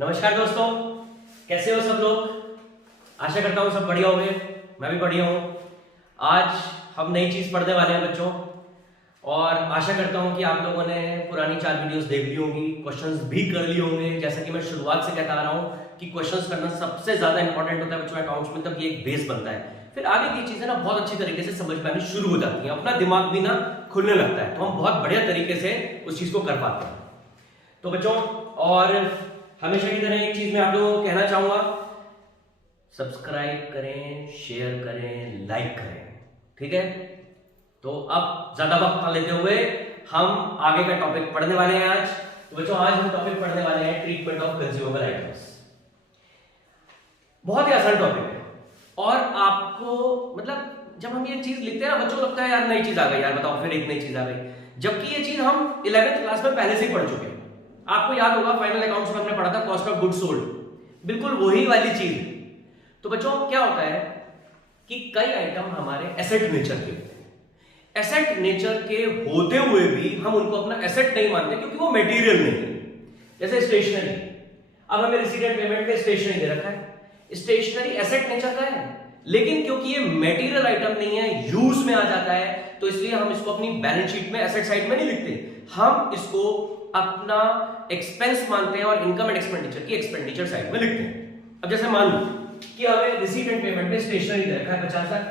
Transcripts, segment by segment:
नमस्कार दोस्तों, कैसे हो सब लोग। आशा करता हूँ सब बढ़िया होंगे। मैं भी बढ़िया हूँ। आज हम नई चीज पढ़ने वाले हैं बच्चों, और आशा करता हूँ कि आप लोगों ने पुरानी 4 वीडियोस देख ली होंगी, क्वेश्चंस भी कर लिए होंगे। जैसा कि मैं शुरुआत से कहता आ रहा हूँ कि क्वेश्चंस करना सबसे ज्यादा इंपॉर्टेंट होता है बच्चों अकाउंट्स में, तब ये एक बेस बनता है। फिर आगे की चीजें ना बहुत अच्छी तरीके से समझ में आनी शुरू हो जाती हैं, अपना दिमाग भी ना खुलने लगता है, तो हम बहुत बढ़िया तरीके से उस चीज को कर पाते हैं। तो बच्चों, और हमेशा की तरह एक चीज मैं आप लोगों को कहना चाहूंगा, सब्सक्राइब करें, शेयर करें, लाइक करें, ठीक है। तो अब ज्यादा वक्त ना लेते हुए हम आगे का टॉपिक पढ़ने वाले हैं आज। तो बच्चों, आज हम टॉपिक पढ़ने वाले हैं ट्रीटमेंट ऑफ कंज्यूमेबल आइटम्स। बहुत ही आसान टॉपिक है, और आपको मतलब जब हम ये चीज लिखते हैं ना, बच्चों को लगता है यार नई चीज आ गई, यार बताओ फिर एक नई चीज आ गई, जबकि ये चीज हम 11th क्लास में पहले से ही पढ़ चुके हैं। आपको याद होगा फाइनल अकाउंट्स में हमने पढ़ा था कॉस्ट ऑफ गुड्स सोल्ड, बिल्कुल वही वाली चीज। तो बच्चों क्या होता है कि कई आइटम हमारे एसेट नेचर के होते हैं। एसेट नेचर के होते हुए भी हम उनको अपना एसेट नहीं मानते क्योंकि वो मटेरियल नहीं है। जैसे स्टेशनरी, अब हमें रिसीडेंट पेमेंट में स्टेशनरी दे रखा है, स्टेशनरी एसेट नेचर का है, लेकिन क्योंकि ये मटेरियल आइटम नहीं है, यूज में आ जाता है, तो इसलिए हम इसको अपनी बैलेंस शीट में एसेट साइड में नहीं लिखते, हम इसको अपना एक्सपेंस मानते हैं और इनकम एंड एक्सपेंडिचर की एक्सपेंडिचर साइड में लिखते हैं। अब जैसे मान लो कि हमें रिसीट एंड पेमेंट में स्टेशनरी दे रखा है 50,000,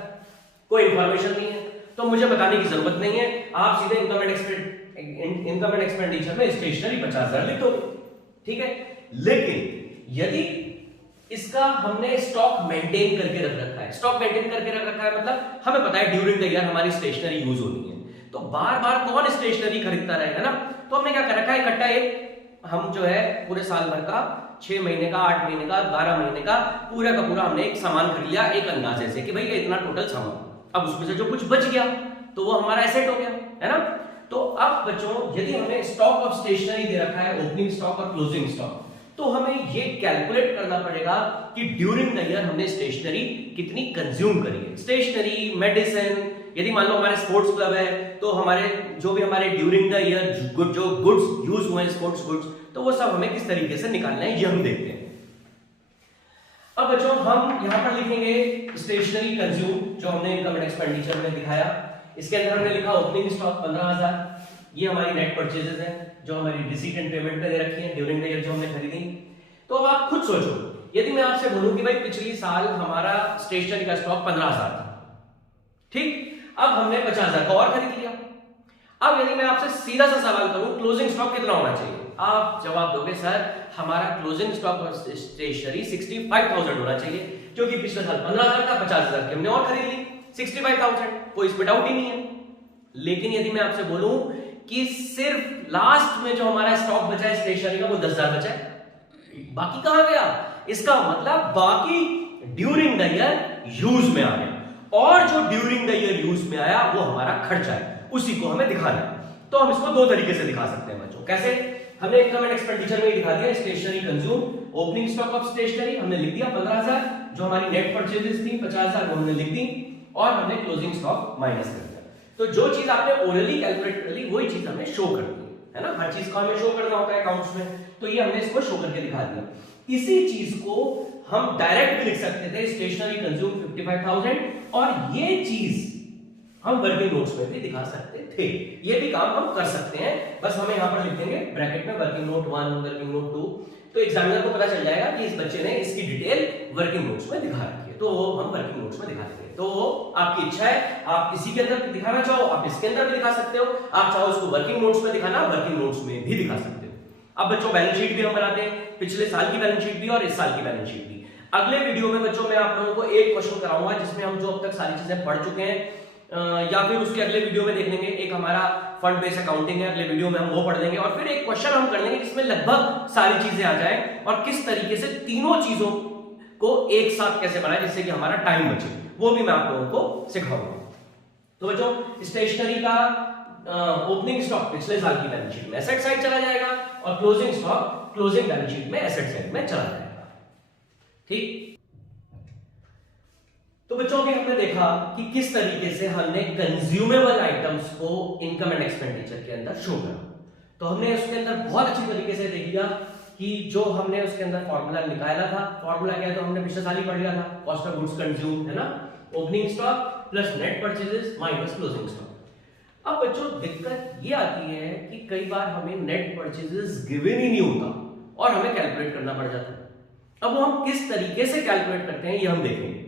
कोई इंफॉर्मेशन नहीं है, तो मुझे बताने की जरूरत नहीं है, आप सीधे इनकम एंड एक्सपेंडिचर में स्टेशनरी 50,000 लिख दो, ठीक है। लेकिन यदि इसका हमने स्टॉक मेंटेन करके रख रखा है, स्टॉक मेंटेन करके रख रखा है मतलब हमें पता है ड्यूरिंग द ईयर हमारी स्टेशनरी यूज होनी है, तो बार बार कौन स्टेशनरी खरीदता रहेगा ना, तो हमने क्या कर रखा है, इकट्ठा एक हम जो है पूरे साल भर का 6 महीने का, 8 महीने का, 12 महीने का पूरा हमने एक सामान खरीद लिया एक अंदाजे से कि भाई ये इतना टोटल सामान, अब उसमें से जो कुछ बच गया तो वो हमारा एसेट हो गया, है ना। तो अब बच्चों, यदि हमें स्टॉक ऑफ स्टेशनरी दे रखा है, ओपनिंग स्टॉक और क्लोजिंग स्टॉक, तो हमें ये कैलकुलेट करना पड़ेगा कि ड्यूरिंग द ईयर हमने स्टेशनरी कितनी कंज्यूम करी है। स्टेशनरी, मेडिसिन, यदि मान लो हमारे स्पोर्ट्स क्लब है तो हमारे जो भी हमारे ड्यूरिंग द ईयर जो गुड्स यूज हुए हैं, स्पोर्ट्स गुड्स, तो वो सब हमें किस तरीके से निकालना है ये हम देखते हैं। अब बच्चों हम यहां पर लिखेंगे स्टेशनरी कंज्यूम, जो हमने इनकम एंड एक्सपेंडिचर में दिखाया। इसके अंदर हमने लिखा ओपनिंग स्टॉक 15,000, ये हमारी नेट परचेजेस है जो हमारी रिसीट एंड पेमेंट पे दे रखी है ड्यूरिंग द ईयर जो हमने खरीदी। तो अब आप खुद सोचो, यदि मैं आपसे बोलूं कि भाई पिछली साल हमारा स्टेशनरी का स्टॉक 15,000 था, ठीक, अब हमने 50,000 का और खरीद लिया। अब यदि मैं आपसे सीधा सा सवाल करूं क्लोजिंग स्टॉक कितना होना चाहिए, आप जवाब दोगे सर हमारा क्लोजिंग स्टॉक ऑफ स्टेशनरी 65,000 होना चाहिए, क्योंकि पिछले साल 15,000 का, 50,000 की हमने और खरीद ली, 65,000, कोई इस पे डाउट ही नहीं है। लेकिन यदि मैं आपसे बोलूं कि सिर्फ लास्ट में जो हमारा स्टॉक बचा है स्टेशनरी का वो 10,000 बचा है, बाकी कहां गया, इसका मतलब बाकी ड्यूरिंग द ईयर यूज में आ गया, और जो ड्यूरिंग द ईयर यूज में आया वो हमारा खर्चा है, उसी को हमें दिखाना है। तो हम इसको दो तरीके से दिखा सकते हैं बच्चों। कैसे, हमने इनकम एंड एक्सपेंडिचर में दिखा दिया stationery consume, opening stock of stationery हमने लिख दिया 15,000, जो हमारी नेट परचेजेस थी 50,000 वो हमने लिख दी, और हमने क्लोजिंग स्टॉक माइनस कर दिया। तो जो चीज आपने ओरली कैलकुलेट कर ली वही चीज हमें शो कर दी है ना, हर चीज को हमें शो करना होता है अकाउंट्स में, तो ये हमने इसको शो करके दिखा दिया। इसी चीज को हम डायरेक्ट भी लिख सकते थे, स्टेशनरी कंज्यूम 55,000, और ये चीज हम वर्किंग नोट्स में भी दिखा सकते थे, ये भी काम हम कर सकते हैं, बस हमें यहां पर लिख देंगे ब्रैकेट में वर्किंग नोट 1, वर्किंग नोट 2, तो एग्जामिनर को पता चल जाएगा कि इस बच्चे ने इसकी डिटेल वर्किंग नोट्स में दिखा रखी है, तो हम वर्किंग नोट्स में दिखा देंगे। तो आपकी इच्छा है, आप इसी के अंदर दिखाना चाहो आप इसके अंदर भी दिखा सकते हो, आप चाहो इसको वर्किंग नोट्स में दिखाना वर्किंग नोट्स में भी दिखा सकते हो। अब बच्चों बैलेंस शीट भी हम बनाते हैं, पिछले साल की बैलेंस शीट भी और इस साल की बैलेंस शीट भी। अगले वीडियो में बच्चों मैं आप लोगों को एक क्वेश्चन कराऊंगा जिसमें हम जो अब तक सारी चीजें पढ़ चुके हैं, या फिर उसके अगले वीडियो में देख लेंगे, एक हमारा फंड बेस्ड अकाउंटिंग है, अगले वीडियो में हम वो पढ़ लेंगे, और फिर एक क्वेश्चन हम कर लेंगे जिसमें लगभग सारी चीजें आ जाए और किस तरीके से तीनों चीजों को एक साथ कैसे बनाए जिससे कि हमारा टाइम बचे, वो भी मैं आप लोगों को सिखाऊंगा। तो बच्चों स्टेशनरी का ओपनिंग स्टॉक पिछले साल की बैलेंस शीट में एसेट साइड चला जाएगा, और closing stock closing balance sheet में एसेट साइड में चला जाएगा, ठीक। तो बच्चों भी हमने देखा कि किस तरीके से हमने कंज्यूमेबल आइटम्स को इनकम एंड एक्सपेंडिचर के अंदर शो करा। तो हमने उसके अंदर बहुत अच्छी तरीके से देख लिया कि जो हमने उसके अंदर फॉर्मूला निकाला था, फॉर्मूला क्या है तो हमने पिछले साल ही पढ़ लिया था, कॉस्ट ऑफ गुड्स कंज्यूम, है ना, opening stock plus net purchases minus closing stock. अब बच्चों दिक्कत ये आती है कि कई बार हमें नेट परचेजेस गिवन ही नहीं होता और हमें कैलकुलेट करना पड़ जाता है। अब वो हम किस तरीके से कैलकुलेट करते हैं ये हम देखेंगे।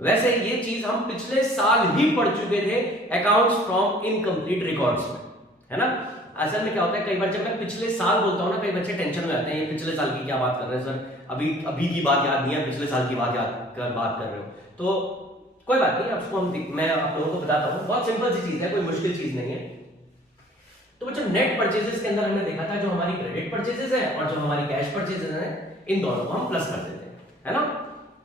वैसे ये चीज हम पिछले साल ही पढ़ चुके थे अकाउंट्स फ्रॉम इनकम्प्लीट रिकॉर्ड्स में, है ना। असल में क्या होता है, कई बार जब मैं पिछले साल बोलता हूं ना, कई बच्चे टेंशन में आते हैं, ये पिछले साल की क्या बात कर रहे हैं सर, अभी की बात याद नहीं है, पिछले साल की बात कर रहे हो। तो कोई बात नहीं, आपको मैं आप लोगों को बताता हूं, बहुत सिंपल सी चीज है, कोई मुश्किल चीज नहीं है। तो बच्चों नेट परचेजेस के अंदर हमने देखा था जो हमारी क्रेडिट परचेजेस है और जो हमारी कैश परचेजेस है, इन दोनों को हम प्लस कर देते हैं, है ना,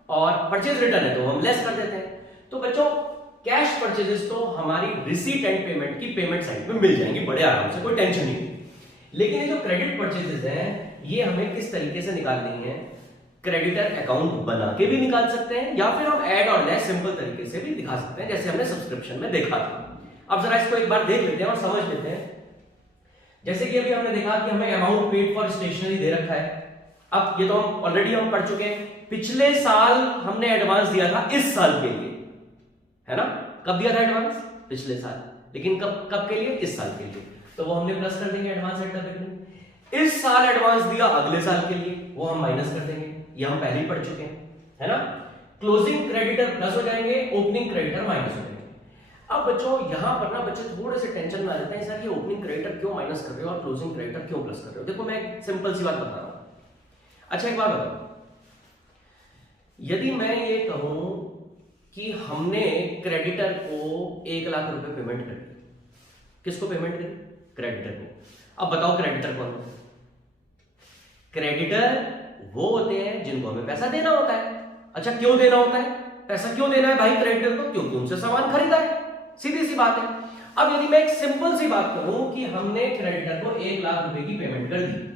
और परचेज रिटर्न है तो हम लेस कर देते हैं। तो बच्चों कैश परचेजेस तो हमारी रिसीट एंड पेमेंट की पेमेंट साइड में मिल जाएंगी बड़े आराम से, कोई टेंशन नहीं। लेकिन ये जो क्रेडिट परचेजेस हैं ये हमें किस तरीके से निकालनी है, क्रेडिटर अकाउंट बना के भी निकाल सकते हैं या फिर हम ऐड और लेस सिंपल तरीके से भी दिखा सकते हैं, जैसे हमने सब्सक्रिप्शन में देखा था। अब जरा इसको एक बार देख लेते हैं और समझ लेते हैं। जैसे कि अभी हमने देखा कि हमें अमाउंट पेड फॉर स्टेशनरी दे रखा है। अब ये तो हम ऑलरेडी हम पढ़ चुके हैं, पिछले साल हमने एडवांस दिया था इस साल के लिए, है ना, कब दिया था एडवांस, पिछले साल, लेकिन कब के लिए, इस साल के लिए, तो वो हमने प्लस कर देंगे एडवांस एट द बिगिनिंग। इस साल एडवांस दिया अगले साल के लिए, वो हम माइनस कर देंगे, ये हम पहले ही पढ़ चुके हैं, है ना। क्लोजिंग क्रेडिटर प्लस हो जाएंगे, ओपनिंग क्रेडिटर माइनस हो जाएंगे। अब बच्चों यहां पर ना बच्चे थोड़े से टेंशन में आ जाते हैं, सर ये ओपनिंग क्रेडिटर क्यों माइनस कर रहे हो और क्लोजिंग क्रेडिटर क्यों प्लस कर रहे हो। देखो मैं एक सिंपल सी बात बता रहा हूं। अच्छा एक बात बताओ, यदि मैं ये कहूं कि हमने क्रेडिटर को 1 लाख रुपए पेमेंट कर दी, किसको पेमेंट करी, क्रेडिटर को। अब बताओ क्रेडिटर कौन है, क्रेडिटर वो होते हैं जिनको हमें पैसा देना होता है। अच्छा क्यों देना होता है, पैसा क्यों देना है भाई क्रेडिटर को, क्योंकि उनसे सामान खरीदा है, सीधी सी बात है। अब यदि मैं एक सिंपल सी बात करूं कि हमने क्रेडिटर को 1 लाख रुपए की पेमेंट कर दी,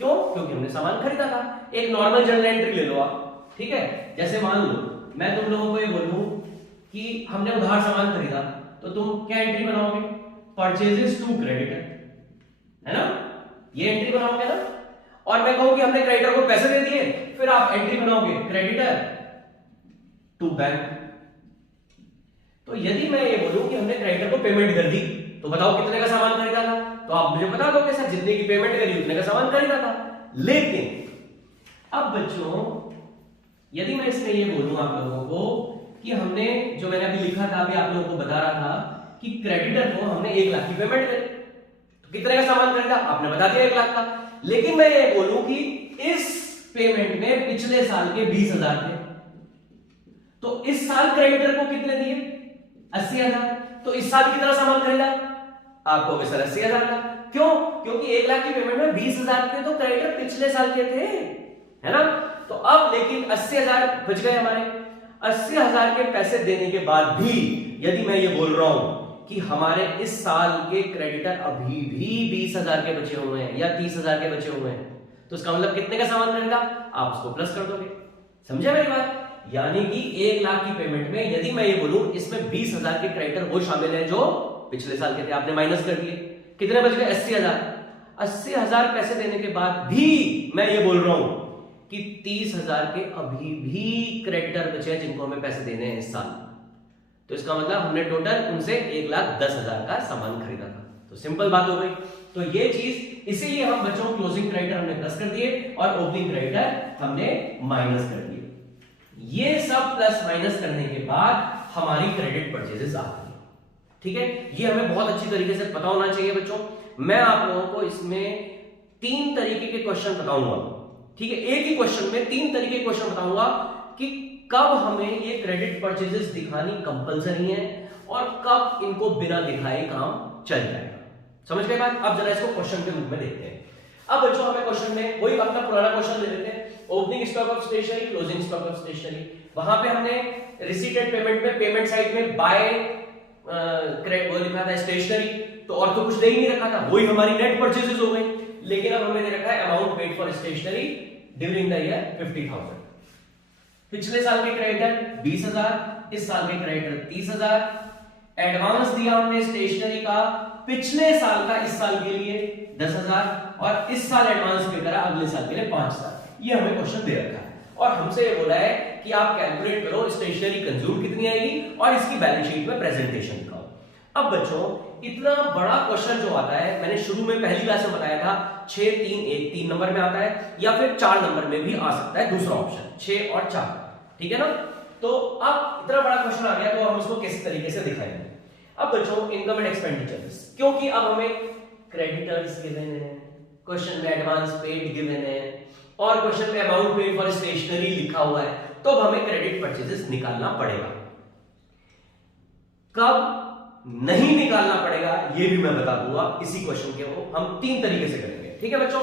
क्यों, क्योंकि हमने सामान खरीदा था। एक नॉर्मल जर्नल एंट्री ले लो आप, ठीक है, जैसे मान लो मैं तुम लोगों को ये बोलूं कि हमने उधार सामान खरीदा, तो तुम क्या एंट्री बनाओगे, परचेजेस टू क्रेडिटर, है ना, ये एंट्री बनाओगे ना। और मैं कहूं कि हमने क्रेडिटर को पैसे दे दिए, फिर आप एंट्री बनाओगे क्रेडिटर टू बैंक। तो यदि मैं ये बोलूं कि हमने क्रेडिटर को पेमेंट कर दी, तो बताओ कितने का सामान खरीदा था, तो आप मुझे बता दोगे सर जितने की पेमेंट करी उतने का सामान खरीदा था। लेकिन अब बच्चों यदि मैं इसमें ये बोलूं आप लोगों को कि हमने, जो मैंने अभी लिखा था, अभी आप लोगों को बता रहा था कि क्रेडिटर को हमने 1 लाख की पेमेंट करी, तो कितने का सामान खरीदा, आपने बता दिया 1 लाख का। लेकिन मैं ये बोलूं कि इस पेमेंट में पिछले साल के 20,000 थे, तो इस साल क्रेडिटर को कितने दिए, 80,000, तो इस साल कितना सामान खरीदा, आपको सर 80,000 का। क्यों, क्योंकि 1 लाख की पेमेंट में 20,000 थे, तो क्रेडिटर पिछले साल के थे, है ना। तो अब लेकिन 80,000 बच गए हमारे। 80,000 के पैसे देने के बाद भी यदि मैं ये बोल रहा हूं कि हमारे इस साल के क्रेडिटर अभी भी 20,000 के बचे हुए हैं या 30,000 के बचे हुए हैं, तो इसका मतलब कितने का सामान खरीदा, आप उसको प्लस कर दोगे। समझे मेरी बात, यानी कि 1 लाख की पेमेंट में यदि मैं ये बोलूं इसमें 20,000 के क्रेडिटर वो शामिल है जो पिछले साल के थे, आपने माइनस कर दिए, कितने बच गए, 80,000। 80,000 पैसे देने के बाद भी मैं ये बोल रहा हूं कि 30,000 के अभी भी क्रेडिटर बचे हैं जिनको हमें पैसे देने हैं इस साल। तो इसका मतलब हमने टोटल उनसे 1,10,000 का सामान खरीदा था। तो सिंपल बात हो गई। तो ये चीज, इसीलिए हम बच्चों क्लोजिंग क्रेडिटर हमने प्लस कर दिए और ओपनिंग क्रेडिटर हमने माइनस कर दिए। ये सब प्लस माइनस करने के बाद हमारी क्रेडिट परचेजेस आती है, ठीक है। ये हमें बहुत अच्छी तरीके से पता होना चाहिए बच्चों। मैं आप लोगों को इसमें 3 तरीके के क्वेश्चन बताऊंगा, ठीक है। एक ही क्वेश्चन में 3 तरीके के क्वेश्चन बताऊंगा कि कब हमें ये क्रेडिट परचेजेस दिखानी कंपलसरी है और कब इनको बिना दिखाए काम चल जाएगा। समझ गए बात। अब जरा इसको क्वेश्चन के रूप में देखते हैं। अब बच्चों हमें क्वेश्चन में वही अपना पुराना क्वेश्चन ले लेते हैं, opening stock of stationery, closing stock of stationery. वहां पे हमने रिसीटेड पेमेंट में पेमेंट साइड में बाय वो लिखा था स्टेशनरी, तो और तो कुछ दे ही नहीं रखा था, वही हमारी नेट परचेजेस हो गई। लेकिन अब हमें दे रखा है amount paid for stationery during the year 50,000। पिछले साल के क्रेडिटर 20,000, इस साल के क्रेडिटर 30,000। एडवांस दिया हमने स्टेशनरी का पिछले साल का इस साल के लिए 10,000 और इस साल एडवांस पे करा अगले साल के लिए 5,000। ये हमें क्वेश्चन दे रखा है और हमसे ये बोला है कि आप कैलकुलेट करो स्टेशनरी कंज्यूम कितनी आएगी और इसकी बैलेंस शीट में प्रेजेंटेशन दिखाओ। अब बच्चों इतना बड़ा क्वेश्चन जो आता है, मैंने शुरू में पहली क्लास में बताया था 6 3 1 3 नंबर में आता है या फिर 4 नंबर में भी आ सकता है, दूसरा ऑप्शन 6 और 4, ठीक है ना। तो अब इतना बड़ा क्वेश्चन आ गया तो हम इसको किस तरीके से दिखाएंगे। अब बच्चों इनकम एंड एक्सपेंडिचर्स, क्योंकि अब हमें क्रेडिटर्स गिवन है, क्वेश्चन में एडवांस पेड गिवन है और क्वेश्चन में अमाउंट पेड फॉर स्टेशनरी लिखा हुआ है, तो अब हमें क्रेडिट परचेजेस निकालना पड़ेगा। कब नहीं निकालना पड़ेगा ये भी मैं बता दूंगा। इसी क्वेश्चन के वो हम 3 तरीके से करेंगे, ठीक है बच्चों।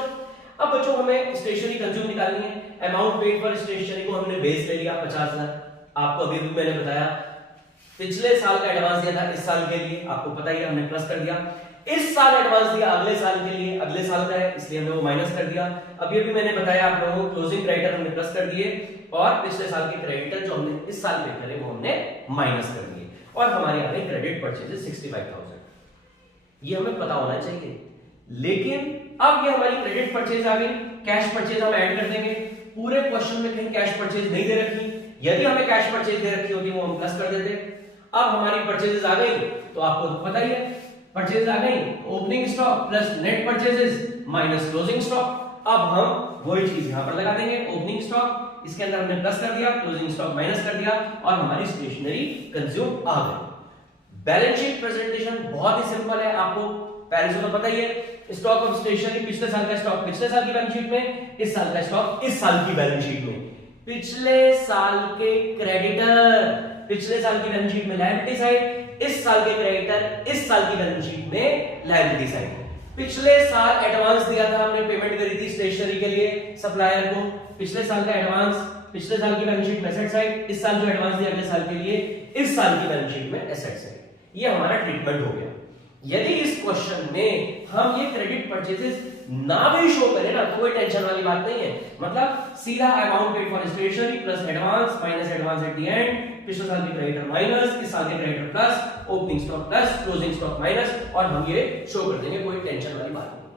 अब बच्चों हमें स्टेशनरी कंज्यूम निकालनी है। अमाउंट पेड फॉर स्टेशनरी को हमने बेस ले लिया 50,000। आपको अभी भी मैंने बताया पिछले साल का एडवांस दिया था इस साल के लिए, आपको पता ही है, हमने प्लस कर दिया। इस साल एडवांस दिया अगले साल के लिए, अगले साल का है इसलिए हमने वो माइनस कर दिया। अभी भी मैंने बताया आप लोगों को क्लोजिंग क्रेडिटर हमने प्लस कर दिए और पिछले साल के क्रेडिटर जो हमने इस साल पे करे वो हमने माइनस कर दिए और हमारे आ गए क्रेडिट परचेजेस 65,000। ये हमें पता होना चाहिए। लेकिन अब ये हमारी क्रेडिट परचेज आ गई, कैश परचेज हम ऐड कर देंगे। पूरे क्वेश्चन में कहीं कैश परचेज नहीं दे रखी, यदि हमें कैश परचेज दे रखी होती वो हम प्लस कर देते। अब हमारी परचेजेस आ गई तो आपको तो पता ही है, परचेज आ गई opening stock plus net purchases minus closing stock. अब हम वही चीज यहां पर लगा देंगे, ओपनिंग स्टॉक इसके अंदर हमने प्लस कर दिया, क्लोजिंग स्टॉक माइनस कर दिया और हमारी स्टेशनरी कंज्यूम आ गई। बैलेंस शीट प्रेजेंटेशन बहुत ही सिंपल है, आपको पहले से तो पता ही है। स्टॉक ऑफ स्टेशनरी, पिछले साल का स्टॉक पिछले साल की बैलेंस शीट में, इस साल का स्टॉक इस साल की बैलेंस शीट में। पिछले साल के क्रेडिटर पिछले साल की बैलेंस शीट में लायबिलिटी साइड, इस साल के क्रेडिटर इस साल की बैलेंस शीट में लायबिलिटी साइड। पिछले साल एडवांस दिया था हमने, पेमेंट करी थी स्टेशनरी के लिए सप्लायर को, पिछले साल का एडवांस पिछले साल की बैलेंस शीट में एसेट साइड, इस साल जो एडवांस दिया अगले साल के लिए इस साल की बैलेंस शीट में एसेट साइड। ये हमारा ट्रीटमेंट हो गया। यदि इस क्वेश्चन में हम ये क्रेडिट परचेजेस ना भी शो करें ना, कोई टेंशन वाली बात नहीं है। मतलब सीधा amount paid for stationery plus advance minus advance at the end, पिछले साल के क्रेडिटर माइनस इस साल के creditor plus, opening stock plus closing stock minus, और हम ये शो कर देंगे, कोई टेंशन वाली बात नहीं।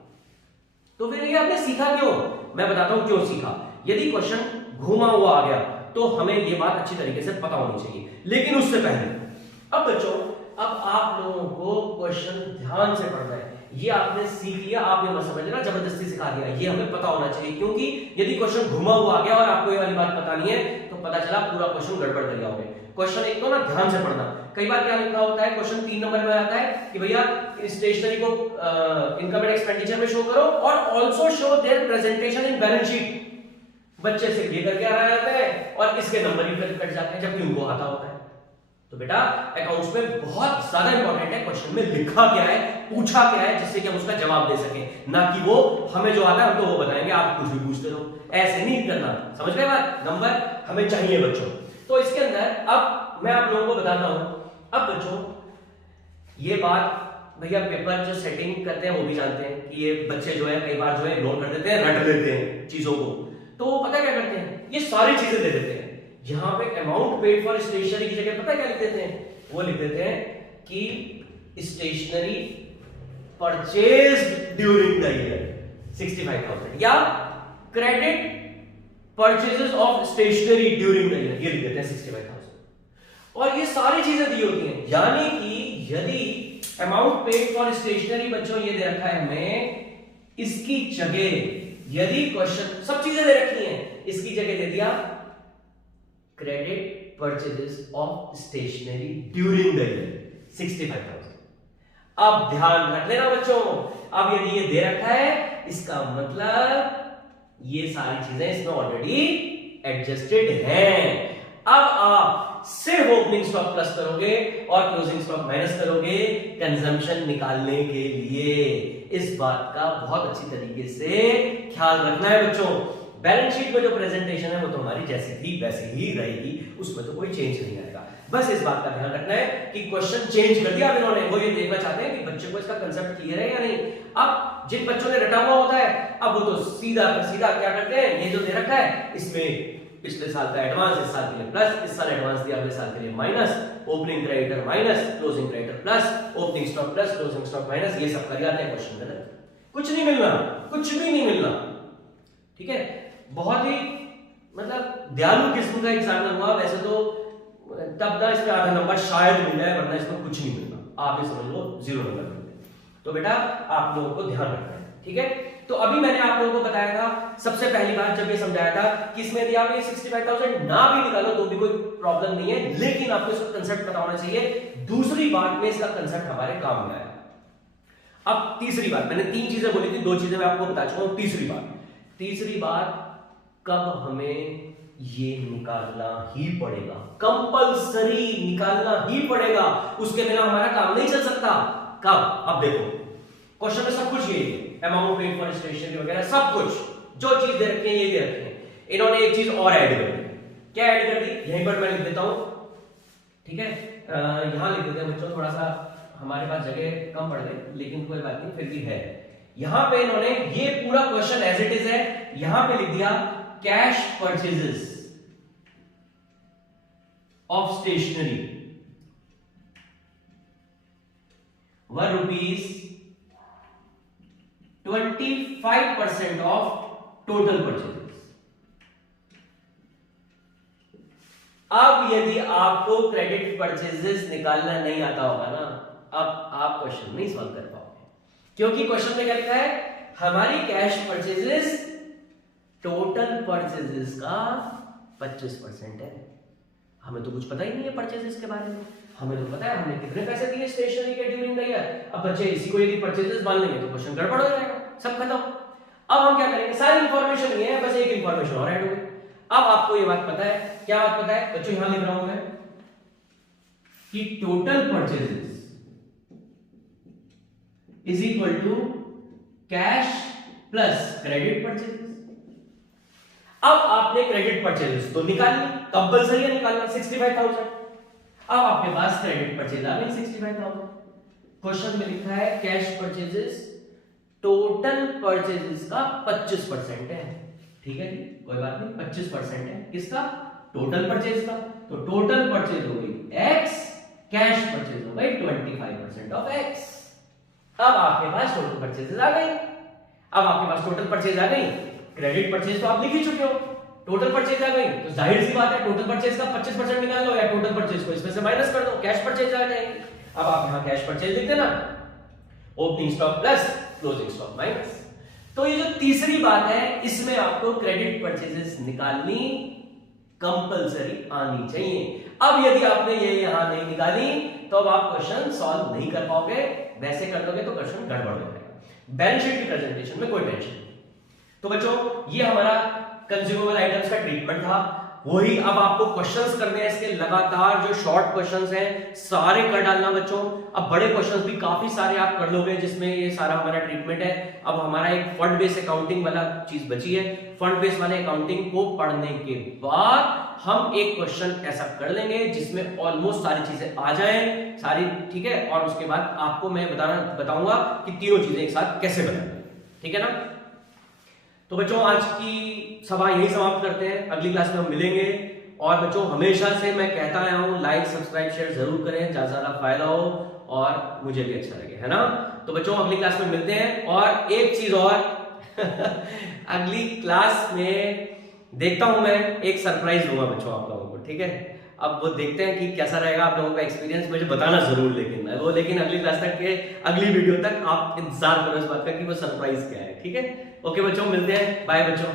तो फिर ये आपने सीखा क्यों, मैं बताता हूं क्यों सीखा। यदि क्वेश्चन घुमा हुआ आ गया तो हमें ये बात अच्छी तरीके से पता होनी चाहिए। लेकिन उससे पहले अब बच्चों, अब आप लोगों को क्वेश्चन ध्यान से पढ़ना है। ये आपने सीख लिया, आप ये मत समझना जबरदस्ती सिखा दिया, ये हमें पता होना चाहिए। क्योंकि यदि क्वेश्चन घुमा हुआ आ गया और आपको ये वाली बात पता नहीं है तो पता चला पूरा क्वेश्चन गड़बड़ कर जाओगे। क्वेश्चन एक तो ना ध्यान से पढ़ना। कई बार क्या लिखा होता है, क्वेश्चन 3 नंबर में आता है कि भैया स्टेशनरी को इनकम एंड एक्सपेंडिचर में शो करो और also show their presentation in balance sheet. बच्चे से ये करके आ रहा जाता है और इसके नंबर भी कट जाते हैं जबकि उनको आता होता है। तो बेटा अकाउंट्स में बहुत ज्यादा इंपॉर्टेंट है क्वेश्चन में लिखा क्या है, पूछा क्या है, जिससे कि हम उसका जवाब दे सकें, ना कि वो हमें जो आता है हम तो वो बताएंगे, आप कुछ भी पूछते रहो। ऐसे नहीं करना, समझ गए बात। नंबर हमें चाहिए बच्चों। तो इसके अंदर अब मैं आप लोगों को बताता हूं। अब बच्चों ये बात भैया पेपर जो सेटिंग करते हैं वो भी जानते हैं कि ये बच्चे जो है कई बार जो है इग्नोर कर देते हैं, रट लेते हैं चीजों को। तो वो पता क्या करते हैं, ये सारी चीजें दे देते हैं। यहां पे अमाउंट पेड फॉर स्टेशनरी की जगह पता क्या लिख देते हैं, वो लिख देते हैं कि stationery purchased during the year 65,000 या credit purchases of stationery during the year, ये लिख देते हैं 65,000। और ये सारी चीजें दी होती हैं। यानी कि यदि अमाउंट पेड फॉर स्टेशनरी बच्चों ये दे रखा है हमें, इसकी जगह यदि क्वेश्चन सब चीजें दे रखी हैं, इसकी जगह दे दिया credit purchases of stationery during the year 65,000। अब ध्यान रख लेना बच्चों, अब यदि ये दे रखा है इसका मतलब ये सारी चीजें इसमें ऑलरेडी एडजस्टेड हैं। अब आप सिर्फ ओपनिंग स्टॉक प्लस करोगे और क्लोजिंग स्टॉक माइनस करोगे कंजम्पशन निकालने के लिए। इस बात का बहुत अच्छी तरीके से ख्याल रखना है बच्चों। बैलेंस शीट में जो प्रेजेंटेशन है वो तो हमारी जैसी थी वैसी ही रहेगी, उसमें तो कोई चेंज नहीं आएगा। बस इस बात का ध्यान रखना है कि क्वेश्चन चेंज कर दिया अब इन्होंने, वो ये देखना चाहते हैं कि बच्चे को इसका कंसेप्ट क्लियर है या नहीं। अब जिन बच्चों ने रटा हुआ होता है अब वो तो सीधा सीधा क्या करते हैं, ये जो दे रखा है इसमें पिछले साल का एडवांस इस साल के लिए प्लस, इस साल एडवांस दिया अगले साल के लिए minus, opening creditor minus, closing creditor plus, opening stock plus, closing stock minus, ये सब कर जाते हैं क्वेश्चन गलत। कुछ नहीं मिलना, कुछ भी नहीं मिलना, ठीक है। बहुत ही मतलब दयालु किस्म का एग्जामिनर हुआ वैसे तो, तब ना इसमें आधा नंबर शायद मिल जाए, वरना इसमें कुछ नहीं मिलना, आप ये समझ लो 0 नंबर मिलते। तो बेटा आप लोगों को ध्यान रखना है, ठीक है। तो अभी मैंने आप लोगों को बताया था सबसे पहली बार जब ये समझाया था कि इसमें यदि आप ये 65,000 ना भी निकालो तो भी कोई प्रॉब्लम नहीं है, लेकिन आपको इसका कंसेप्ट पता होना चाहिए। दूसरी बात में इसका कंसेप्ट हमारे काम में आया। अब तीसरी बात, मैंने 3 चीजें बोली थी, 2 चीजें मैं आपको बता चुका हूं। तीसरी बात कब हमें ये निकालना ही पड़ेगा, कंपलसरी निकालना ही पड़ेगा, उसके बिना हमारा काम नहीं चल सकता। कब? अब देखो क्वेश्चन में सब कुछ ये है, अमाउंट पेड फॉर स्टेशनरी वगैरह सब कुछ, जो चीज दे रखी है ये दे रखी है। इन्होंने एक चीज और ऐड कर दी। क्या ऐड कर दी? यहीं पर मैं लिख देता हूं, ठीक है। यहां लिख देते हैं बच्चों, थोड़ा सा हमारे पास जगह कम पड़ गई, लेकिन कोई बात नहीं, फिर भी है। यहां पे इन्होंने ये पूरा क्वेश्चन एज इट इज है, यहां पे लिख दिया cash purchases of stationery were ₹25% of total purchases. अब यदि आपको क्रेडिट परचेजेस निकालना नहीं आता होगा ना, अब आप क्वेश्चन नहीं सॉल्व कर पाओगे, क्योंकि क्वेश्चन में क्या लिखा है, हमारी कैश परचेजेस टोटल परचेजेस का 25% है। हमें तो कुछ पता ही नहीं है परचेजेस के बारे में, हमें तो पता है हमने कितने पैसे दिए स्टेशनरी के ड्यूरिंग द ईयर। अब बच्चे इसी को यदि परचेजेस मान लेंगे तो क्वेश्चन गड़बड़ हो जाएगा, सब खत्म। अब हम क्या करेंगे, सारी इंफॉर्मेशन ये है, बस एक इंफॉर्मेशन और ऐड हो गई। अब आपको ये बात पता है, क्या बात पता है बच्चों, यहां लिख रहा हूं मैं कि total purchases is equal to cash plus credit purchases. अब आपने क्रेडिट परचेजेस तो निकाल ली, कंपलसरी है निकालना 65,000। अब आपके पास क्रेडिट परचेज आ गई 65,000। क्वेश्चन में लिखा है कैश परचेजेस टोटल परचेजेस का 25% है, ठीक है जी, कोई बात नहीं, 25% है किसका, टोटल परचेज का। तो टोटल परचेज हो गई x, कैश परचेज हो गई 25% ऑफ x। अब आपके पास टोटल परचेजेस आ गई। अब आपके पास टोटल परचेज आ गई, क्रेडिट परचेज तो आप लिख ही चुके हो, टोटल परचेज आ गई, तो जाहिर सी बात है टोटल परचेज का 25% निकाल लो, या टोटल परचेज को इसमें से माइनस कर दो, कैश परचेज आ जाएगी। अब आप यहां कैश परचेज लिख देना, opening stock plus closing stock minus. तो ये जो तीसरी बात है, इसमें आपको क्रेडिट परचेजेस निकालनी कंपलसरी आनी चाहिए। अब यदि आपने ये यहां नहीं निकाली तो अब आप क्वेश्चन सॉल्व नहीं कर पाओगे, वैसे कर दोगे तो क्वेश्चन गड़बड़ हो जाएगा। बैलेंस शीट की प्रेजेंटेशन में कोई टेंशन नहीं। तो बच्चों ये हमारा कंज्यूमेबल आइटम्स का ट्रीटमेंट था, वही अब आपको क्वेश्चंस करने हैं इसके लगातार, जो शॉर्ट क्वेश्चंस हैं सारे कर डालना बच्चों। अब बड़े क्वेश्चंस भी काफी सारे आप कर लोगे, जिसमें ये सारा हमारा ट्रीटमेंट है। अब हमारा एक फंड बेस अकाउंटिंग वाला चीज बची है, फंड बेस वाले अकाउंटिंग को पढ़ने के बाद हम एक क्वेश्चन ऐसा कर लेंगे जिसमें ऑलमोस्ट सारी चीजें आ जाएं सारी, ठीक है। और उसके बाद आपको मैं बताऊंगा कि तीनों चीजें एक साथ कैसे बनाएं, ठीक है ना। तो बच्चों आज की सभा यही समाप्त करते हैं, अगली क्लास में हम मिलेंगे। और बच्चों हमेशा से मैं कहता आया हूं, लाइक सब्सक्राइब शेयर जरूर करें, ज्यादा ज्यादा फायदा हो और मुझे भी अच्छा लगे, है ना। तो बच्चों अगली क्लास में मिलते हैं। और एक चीज और अगली क्लास में देखता हूं मैं एक सरप्राइज दूंगा बच्चों आप लोगों को, ठीक है। अब वो देखते हैं कि कैसा रहेगा आप लोगों का एक्सपीरियंस, मुझे बताना जरूर, लेकिन अगली क्लास तक के अगली वीडियो तक आप इंतजार करो इस बात का कि वो सरप्राइज क्या है, ठीक है। ओके बच्चों, मिलते हैं, बाय बच्चों।